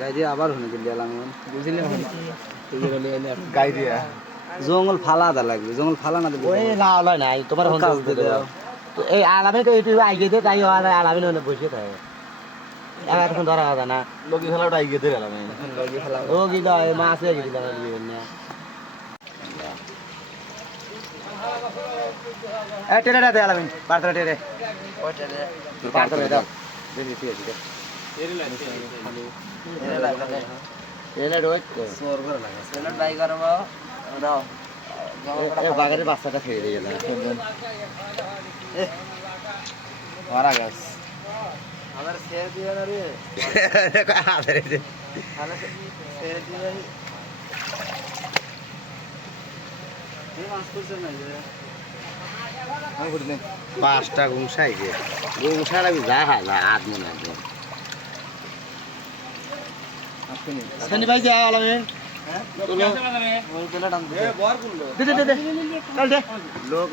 গাই দিয়ে আবার হনে দিল এলাম বুঝলেন গাই দিয়া জঙ্গল ফালা দা লাগবে জঙ্গল ফালা না দিলে ওই না লয় নাই তোমার হন কাজ দিয়ে দাও এই আলামে তো এইটু আইগে দে তাই আলামে ননে বসে থাকে এখন ধরা হবে না লগি খেলাটা আইগে দে এলাম লগি ফেলা ও কি দাও মাছ হয়ে গেছিল না এ টেরেটা দে এলাম পারতরা টেরে ওই টেরে তোর পারতরা দাও দেখি ঠিক আছে এনে রোজ সোর করে লাগা সেলন বাই করবো দাও এ বাগারে বাচ্চাটা খেয়ে দিয়ে গেল মারা গাছ আমার শেয়ার দিও না রে আরে তাহলে শেয়ার দিও এই মাছ করছে না যে আমি করে দেন পাঁচটা গুংসাই গে গুংসা লাগি যা হালা আট মনে আছে আপনি শনি ভাই যায় আলামে চলো ওই তেলা টান এ বর কোন দে দে দে চল দে লোক